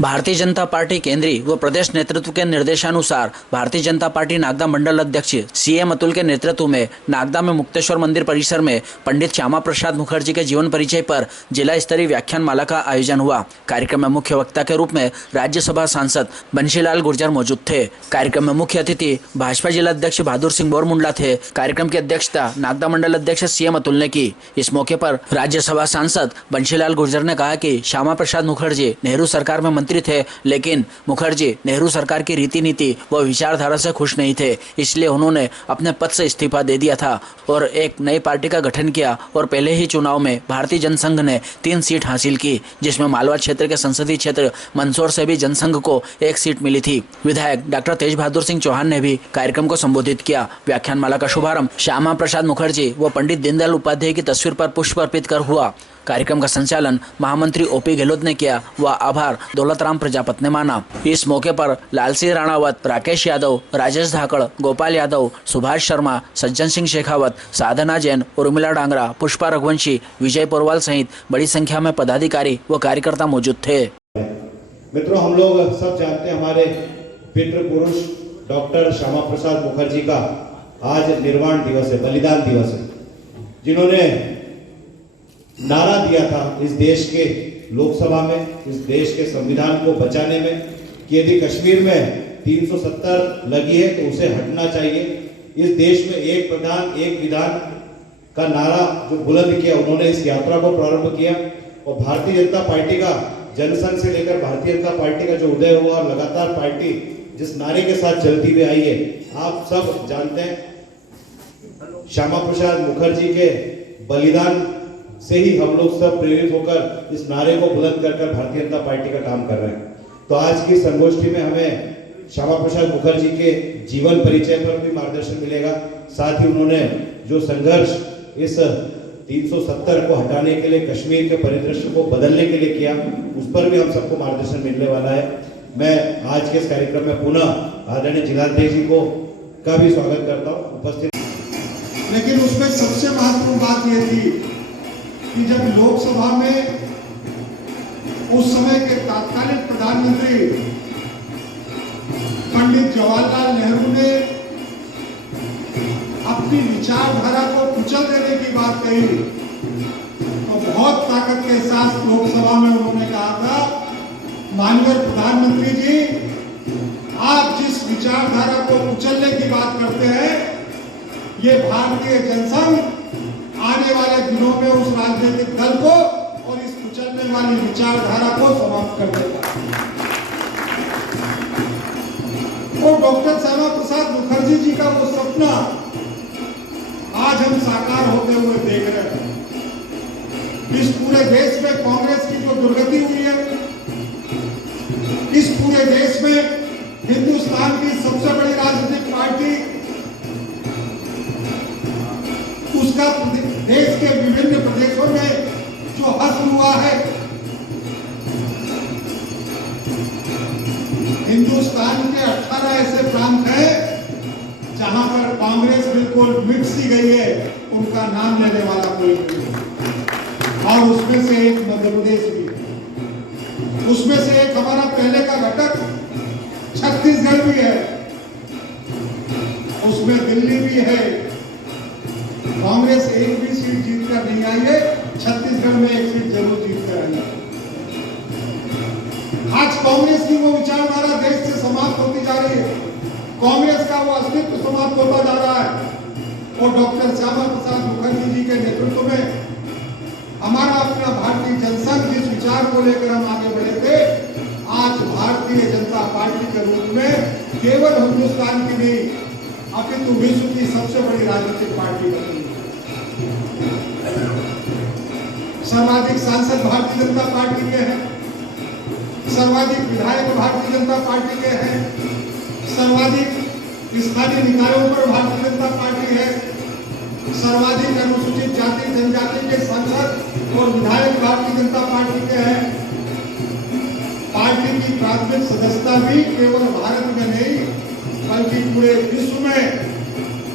Bharatiya Janata party केंद्रीय व प्रदेश नेतृत्व के निर्देशानुसार भारतीय जनता पार्टी नागदा मंडल अध्यक्ष सीएम अतुल के नेतृत्व में नागदा में मुक्तेश्वर मंदिर परिसर में पंडित श्यामा प्रसाद मुखर्जी के जीवन परिचय पर जिला स्तरीय व्याख्यान माला का आयोजन हुआ। कार्यक्रम में मुख्य वक्ता के रूप में राज्यसभा सांसद बंशीलाल गुर्जर मौजूद थे। कार्यक्रम में मुख्य अतिथि भाजपा जिला अध्यक्ष बहादुर सिंह बोरमुंडला थे। कार्यक्रम की अध्यक्षता नागदा मंडल अध्यक्ष सीएम अतुल ने की। इस मौके पर राज्यसभा सांसद बंशीलाल गुर्जर ने कहा कि श्यामा प्रसाद मुखर्जी नेहरू सरकार में मंत्री थे, लेकिन मुखर्जी नेहरू सरकार की रीति नीति व विचारधारा से खुश नहीं थे, इसलिए उन्होंने अपने पद से इस्तीफा दे दिया था और एक नई पार्टी का गठन किया और पहले ही चुनाव में भारतीय जनसंघ ने 3 सीट हासिल की, जिसमें मालवा क्षेत्र के संसदीय क्षेत्र मंदसौर से भी जनसंघ को 1 सीट मिली थी। विधायक डॉक्टर तेज बहादुर सिंह चौहान ने भी कार्यक्रम को संबोधित किया। व्याख्यान माला का शुभारंभ श्यामा प्रसाद मुखर्जी व पंडित दीनदयाल उपाध्याय की तस्वीर पर पुष्प अर्पित कर हुआ। कार्यक्रम का संचालन महामंत्री ओपी गहलोत ने किया व आभार दौलतराम प्रजापत ने माना। इस मौके पर लालसिंह राणावत, राकेश यादव, राजेश धाकड़, गोपाल यादव, सुभाष शर्मा, सज्जन सिंह शेखावत, साधना जैन, उर्मिला डांगरा, पुष्पा रघुवंशी, विजय पोरवाल सहित बड़ी संख्या में पदाधिकारी व कार्यकर्ता मौजूद थे। मित्रों, हम लोग सब जानते हैं हमारे पितृ पुरुष डॉक्टर श्यामा प्रसाद मुखर्जी का आज निर्वाण दिवस है, बलिदान दिवस है, जिन्होंने नारा दिया था इस देश के लोकसभा में, इस देश के संविधान को बचाने में कि यदि कश्मीर में 370 लगी है तो उसे हटना चाहिए। इस देश में एक प्रधान एक विधान का नारा जो बुलंद किया, उन्होंने इस यात्रा को प्रारंभ किया और भारतीय जनता पार्टी का जनसंघ से लेकर भारतीय जनता पार्टी का जो उदय हुआ और लगातार पार्टी जिस नारे के साथ चलती हुई आई है, आप सब जानते हैं श्यामा प्रसाद मुखर्जी के बलिदान से ही हम लोग सब प्रेरित होकर इस नारे को बुलंद कर भारतीय जनता पार्टी का काम कर रहे हैं। तो आज की संगोष्ठी में हमें श्यामा प्रसाद मुखर्जी के जीवन परिचय पर भी मार्गदर्शन मिलेगा, साथ ही उन्होंने जो संघर्ष इस 370 को हटाने के लिए, कश्मीर के परिदृश्य को बदलने के लिए किया, उस पर भी हम सबको मार्गदर्शन मिलने वाला है। मैं आज के इस कार्यक्रम में पुनः आदरणीय जिलाध्यक्ष जी को का भी स्वागत करता हूँ उपस्थित। लेकिन उसमें सबसे महत्वपूर्ण बात यह थी कि जब लोकसभा में उस समय के तत्कालीन प्रधानमंत्री पंडित जवाहरलाल नेहरू ने अपनी विचारधारा को कुचल देने की बात कही, तो बहुत ताकत के साथ लोकसभा में उन्होंने कहा था, माननीय प्रधानमंत्री जी, आप जिस विचारधारा को कुचलने की बात करते हैं, ये भारतीय जनसंघ आने वाले दिनों में उस राजनीतिक दल को और इस कुचलने वाली विचारधारा को समाप्त कर देगा। और डॉक्टर श्यामा प्रसाद मुखर्जी जी का वो सपना आज हम साकार होते हुए देख रहे हैं। इस पूरे देश में कांग्रेस की जो दुर्गति हुई है, इस पूरे देश में हिंदुस्तान की सबसे बड़ी राजनीतिक पार्टी, उसका देश के विभिन्न प्रदेशों में जो हश्र हुआ है, हिंदुस्तान के 18 ऐसे प्रांत हैं जहां पर कांग्रेस बिल्कुल मिट सी गई है, उनका नाम लेने वाला कोई नहीं। और उसमें से एक मध्य प्रदेश भी, उसमें से एक हमारा पहले का घटक छत्तीसगढ़ भी है, उसमें दिल्ली भी है। कांग्रेस एक भी सीट जीतकर नहीं आई है, छत्तीसगढ़ में एक सीट जरूर जीतकर आई है। आज कांग्रेस की वो विचारधारा देश से समाप्त होती जा रही है, कांग्रेस का वो अस्तित्व समाप्त होता जा रहा है। और डॉक्टर श्यामा प्रसाद मुखर्जी जी के नेतृत्व में हमारा अपना भारतीय जनसंघ जिस विचार को लेकर हम आगे बढ़े थे, आज भारतीय जनता पार्टी के रूप में केवल हिंदुस्तान की नहीं अपितु विश्व की सबसे बड़ी राजनीतिक पार्टी बनी। सर्वाधिक सांसद भारतीय जनता पार्टी के हैं, सर्वाधिक विधायक भारतीय जनता पार्टी के हैं, सर्वाधिक स्थानीय निकायों पर भारतीय जनता पार्टी है, सर्वाधिक अनुसूचित जाति जनजाति के सांसद और विधायक भारतीय जनता पार्टी के हैं। पार्टी की प्राथमिक सदस्यता भी केवल भारत में नहीं बल्कि पूरे विश्व में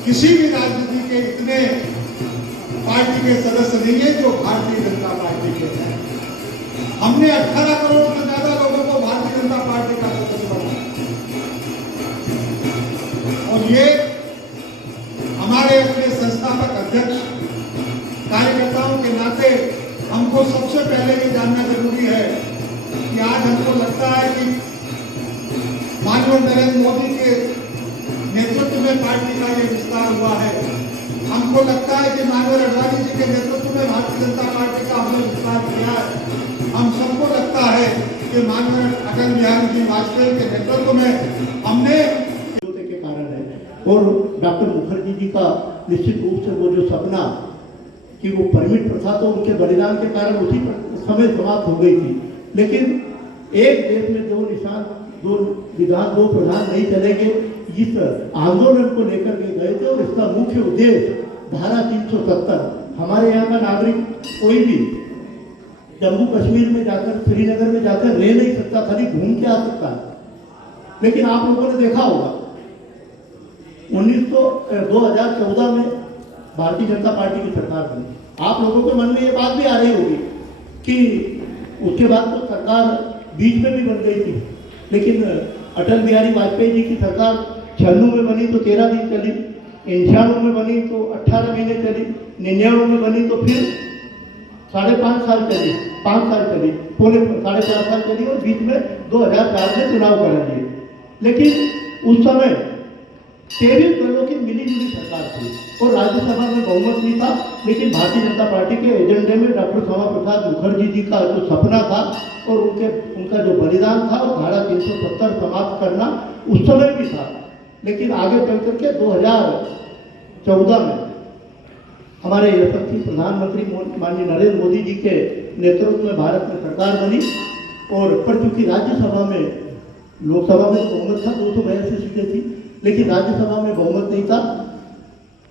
किसी भी राजनीति के इतने पार्टी के सदस्य नहीं है जो भारतीय जनता पार्टी के हैं। हमने 18 करोड़ से ज्यादा लोगों को भारतीय लगता है कि माननीय नरेंद्र मोदी के नेतृत्व में पार्टी का ये विस्तार हुआ है। हमको लगता है कि माननीय अडवाणी जी के नेतृत्व में भारतीय जनता पार्टी का हमने विस्तार किया है। हम सबको लगता है कि माननीय अटल बिहारी जी वाजपेयी के नेतृत्व में हमने के कारण है। और डॉक्टर मुखर्जी जी का निश्चित रूप से वो जो सपना कि वो परमिट प्रथा तो उनके बलिदान के कारण उसी समय समाप्त हो गई थी, लेकिन एक देश में दो निशान, दो विधान, दो प्रधान नहीं चलेंगे, इस आंदोलन को लेकर के गए थे। और इसका मुख्य उद्देश्य धारा 370, हमारे यहाँ का नागरिक कोई भी जम्मू कश्मीर में जाकर, श्रीनगर में जाकर रह नहीं सकता, खाली घूम के आ सकता है। लेकिन आप लोगों ने देखा होगा 2014 में भारतीय जनता पार्टी की सरकार बनी। आप लोगों के मन में ये बात भी आ रही होगी कि उसके बाद तो सरकार बीच में भी बन गई थी, लेकिन अटल बिहारी वाजपेयी जी की सरकार 96 में बनी तो 13 दिन चली, 99 में बनी तो 18 महीने चली, 99 में बनी तो फिर 5.5 साल चली, 5 साल चली, पौने 4.5 साल चली, और बीच में 2004 में चुनाव करा दिए। लेकिन उस समय 23 दलों की मिली-जुली सरकार थी और राज्यसभा में बहुमत नहीं था। लेकिन भारतीय जनता पार्टी के एजेंडे में डॉक्टर श्यामा प्रसाद मुखर्जी जी का जो सपना था और उनका जो बलिदान था, और धारा 370 समाप्त करना उस समय भी था। लेकिन आगे चल करके 2014 में हमारे यशस्वी प्रधानमंत्री माननीय नरेंद्र मोदी जी के नेतृत्व में भारत में सरकार बनी, और पर चूंकि राज्यसभा में, लोकसभा में बहुमत था, 282 सीटें थी, लेकिन राज्यसभा में बहुमत नहीं था।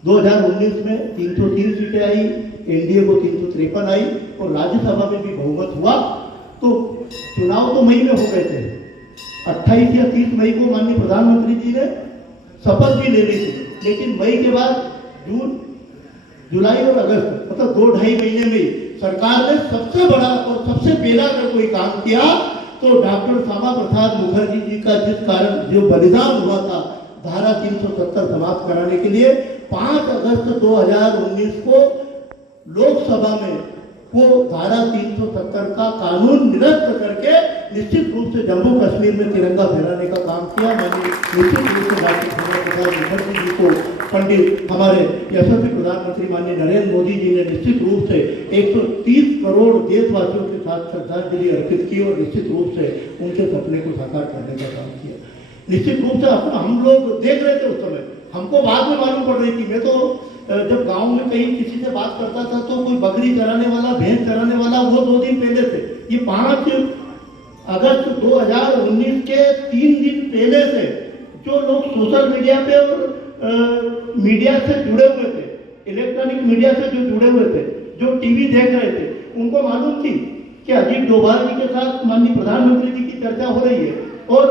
2019 में 303 सीटें आई, एनडीए को 353 आई, और राज्यसभा में भी बहुमत हुआ। तो चुनाव तो मई में हो गए थे, 28 या 30 मई को माननीय प्रधानमंत्री जी ने शपथ भी ले ली थी। लेकिन मई के बाद जून, जुलाई और अगस्त, मतलब 2-2.5 महीने में सरकार ने सबसे बड़ा और सबसे पहला अगर कोई काम किया तो डॉक्टर श्यामा प्रसाद मुखर्जी जी का जिस कारण जो बलिदान हुआ था धारा 370 समाप्त कराने के लिए, 5 अगस्त 2019 को लोकसभा में वो धारा 370 का कानून निरस्त करके निश्चित रूप से जम्मू कश्मीर में तिरंगा फहराने का काम किया। मैंने निश्चित रूप से डॉक्टर श्यामा प्रसाद मुखर्जी जी को, पंडित हमारे यशस्वी प्रधानमंत्री माननीय नरेंद्र मोदी जी ने निश्चित रूप से 130 करोड़ देशवासियों के साथ श्रद्धांजलि अर्पित की और निश्चित रूप से उनके सपने को साकार करने का काम किया। निश्चित रूप से हम लोग देख रहे थे उस समय, हमको बाद में मालूम पड़ रही थी। मैं तो जब गांव में कहीं किसी से बात करता था तो कोई बकरी चराने वाला, भैंस चराने वाला, वो 2 दिन पहले थे। ये 5 अगस्त 2019 के 3 दिन पहले से जो लोग सोशल मीडिया पे और मीडिया से जुड़े हुए थे, इलेक्ट्रॉनिक मीडिया से जो जुड़े हुए थे, जो टीवी देख रहे थे, उनको मालूम थी कि अजीत डोभाल जी के साथ माननीय प्रधानमंत्री जी की चर्चा हो रही है, और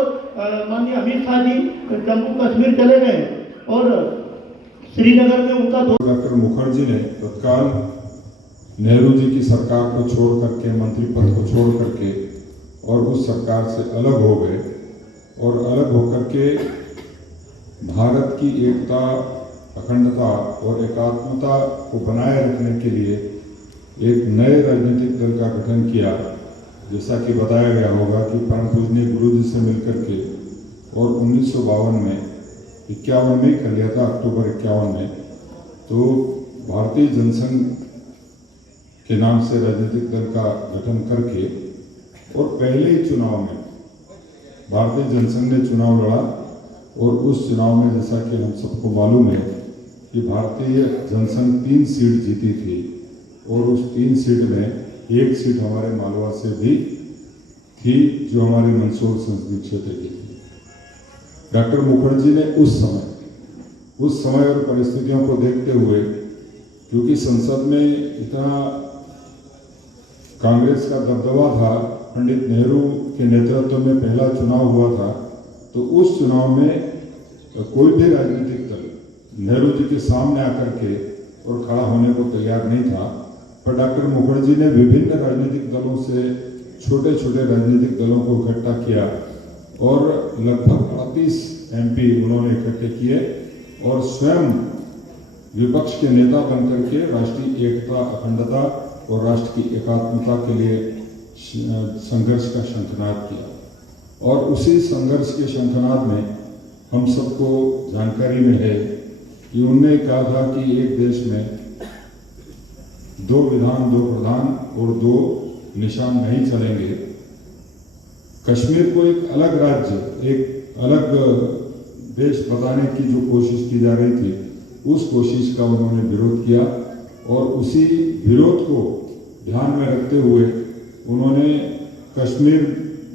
माननीय अमित शाह जी जम्मू कश्मीर चले गए, और श्रीनगर में उनका डॉक्टर मुखर्जी ने तत्काल नेहरू जी की सरकार को छोड़ करके, मंत्री पद को छोड़ करके, और उस सरकार से अलग हो गए, और अलग होकर के भारत की एकता, अखंडता और एकात्मता को बनाए रखने के लिए एक नए राजनीतिक दल का गठन किया। जैसा कि बताया गया होगा कि परम पूजनीय गुरु जी से मिलकर के, और 1952 में 51 में कर लिया था, अक्टूबर 51 में, तो भारतीय जनसंघ के नाम से राजनीतिक दल का गठन करके, और पहले ही चुनाव में भारतीय जनसंघ ने चुनाव लड़ा, और उस चुनाव में जैसा कि हम सबको मालूम है कि भारतीय जनसंघ 3 सीट जीती थी, और उस 3 सीट में 1 सीट हमारे मालवा से भी थी, जो हमारे मंदसौर संसदीय क्षेत्र की थी। डॉक्टर मुखर्जी ने उस समय और परिस्थितियों को देखते हुए, क्योंकि संसद में इतना कांग्रेस का दबदबा था, पंडित नेहरू के नेतृत्व में पहला चुनाव हुआ था, तो उस चुनाव में कोई भी राजनीतिक दल नेहरू जी के सामने आकर के और खड़ा होने को तैयार नहीं था। पर डॉक्टर मुखर्जी ने विभिन्न राजनीतिक दलों से, छोटे छोटे राजनीतिक दलों को इकट्ठा किया, और लगभग 38 MP उन्होंने इकट्ठे किए, और स्वयं विपक्ष के नेता बनकर के राष्ट्रीय एकता, अखंडता और राष्ट्र की एकात्मता के लिए संघर्ष का शंखनाद किया। और उसी संघर्ष के शंखनाद में हम सबको जानकारी में है कि उनने कहा था कि एक देश में 2 विधान 2 प्रधान और 2 निशान नहीं चलेंगे। कश्मीर को एक अलग राज्य, एक अलग देश बताने की जो कोशिश की जा रही थी, उस कोशिश का उन्होंने विरोध किया और उसी विरोध को ध्यान में रखते हुए उन्होंने कश्मीर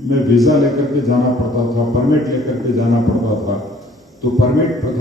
में वीज़ा लेकर के जाना पड़ता था, परमिट लेकर के जाना पड़ता था। तो परमिट प्रथा